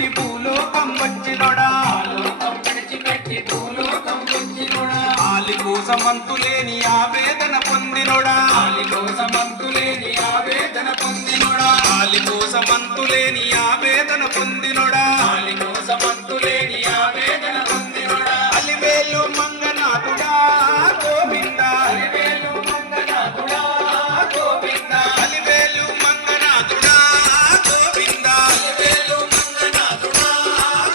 విడిచిపెట్టి భూలోకం వచ్చినోడా ఆలి కోసమంతులేని ఆవేదన పొందినోడా ఆలి కోసమంతులేని ఆవేదన పొందినోడా ఆలి కోసమంతులేని ఆవేదన పొందినోడా ఆలి కోసమంతులేని ఆవేదన పొందినోడా అలివేలు మంగనాథుడా గోవింద అలివేలు మంగనాథుడా గోవింద అలివేలు మంగనాథుడా గోవింద అలివేలు మంగనాథుడా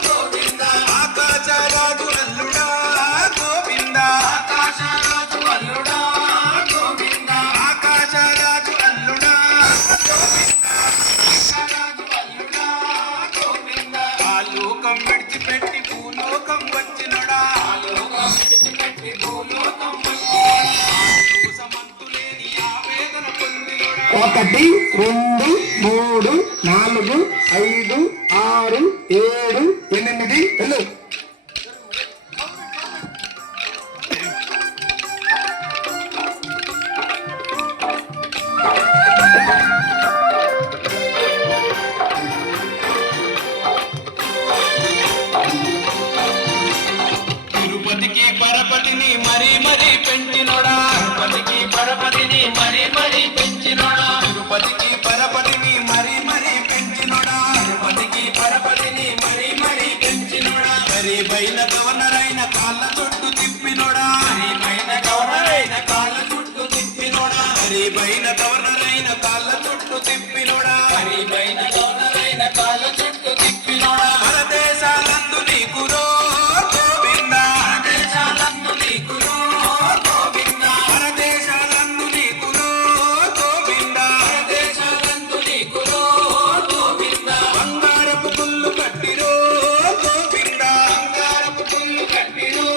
గోవింద ఆకాశరాజు అల్లుడా గోవింద ఆకాశరాజు అల్లుడా గోవింద ఆకాశరాజు అల్లుడా గోవింద ఆకాశరాజు అల్లుడా గోవింద ఆ లోకం విడిచిపెట్టి భూలోకం వచ్చినోడా ఆ లోకం విడిచిపెట్టి భూలోకం వచ్చినోడా సమతులేని ఆవేదన పొందినోడా 1 2 3 4 5 6 7 8 వెళ్ళు. తిరుపతికి పరపతిని మరీ మరీ పెంచినోడా తిరుపతికి పరపతిని మరీ మరీ పెంచినోడా తిరుపతికి పరపతిని మరీ మరీ పెంచినోడా తిరుపతికి పరపతిని మరీ మరీ పెంచినోడా గరీబైన గవర్నరైన కాళ్ళ చుట్టూ తిప్పినోడా గరీబైన గవర్నరైన కాళ్ళ చుట్టూ తిప్పినోడా గరీబైన గవర్నరైన కాళ్ళ చుట్టూ తిప్పినోడా గరీబైన గవర్నరైన కాళ్ళ చుట్టూ తిప్పినోడా పరదేశాలందు నీకురో గోవింద పరదేశాలందు నీకురో గోవింద పరదేశాలందు నీకురో గోవింద పరదేశాలందు నీకురో గోవింద బంగారపు గుళ్ళు కట్టిరో గోవింద బంగారపు గుళ్ళు కట్టిరో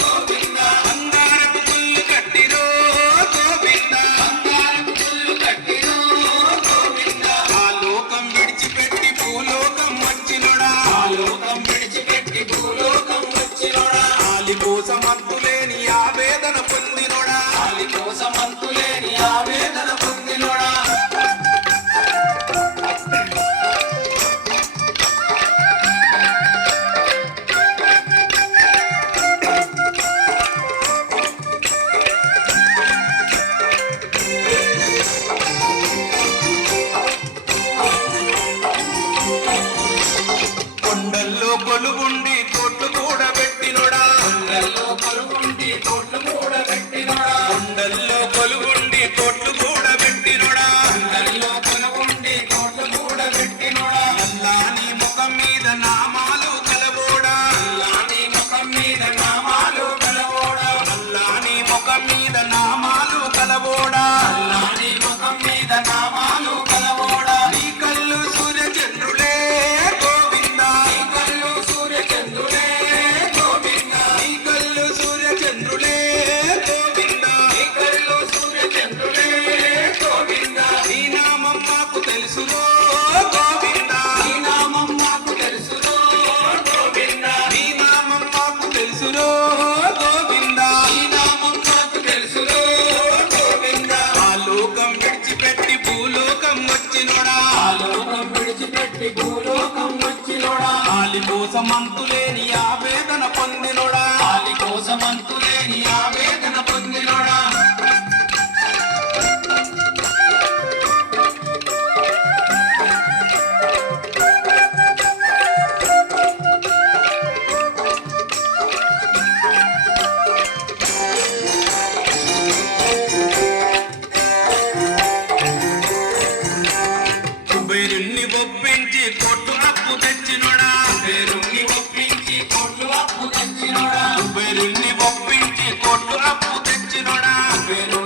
గోవింద బంగారపు గుళ్ళు కట్టిరో గోవింద బంగారపు గుళ్ళు కట్టిరో గోవింద ఆ లోకం విడిచిపెట్టి భూలోకం వచ్చినోడా ఆ లోకం విడిచిపెట్టి భూలోకం వచ్చినోడా ఆలి కోసమంతులేని ఆవేదన పొందినోడా ఆలి కోసమంతులేని ఆవేదన పొందినోడా కొండల్లో కొలుగుండి కోట్లు కూడా పెట్టినోడా కొండల్లో కొలుగుండి కోట్లు కూడా పెట్టినోడా కొండల్లో కొలుగుండి కోట్లు కూడా పెట్టినోడా కొండల్లో కొలుగుండి కోట్లు కూడా పెట్టినోడా అల్లాని ముఖం మీద నామాలు కలవోడా అల్లాని ముఖం మీద నామాలు కలవోడా అల్లాని ముఖం మీద నామాలు కలవోడా అల్లాని ముఖం మీద నామాలు కలవోడా నీ కళ్ళు సూర్యచంద్రులే గోవింద నీ కళ్ళు సూర్యచంద్రులే గోవింద నీ కళ్ళు సూర్యచంద్రులే గోవింద నీ కళ్ళు సూర్యచంద్రులే గోవింద నీ నామం మాకు తెలుసులో గోవింద నీ నామం మాకు తెలుసులో గోవింద నీ నామం మాకు తెలుసులో గోవింద నీ నామం మాకు తెలుసులో గోవింద ఆ లోకం విడిచిపెట్టి భూలోకం వచ్చినోడా ఆ లోకం విడిచిపెట్టి భూలోకం వచ్చినోడా ఆలి కోసమంతులేని ఆవేదన పొందినోడా ఆలి కోసమంతులేని ఆవేదన పొందినోడా కుబేరుణ్ణి ఒప్పించి కోట్లు అప్పు తెచ్చినోడా కుబేరుణ్ణి ఒప్పించి కోట్లు అప్పు తెచ్చినోడా కుబేరుణ్ణి ఒప్పించి కోట్లు అప్పు తెచ్చినోడా కుబేరుణ్ణి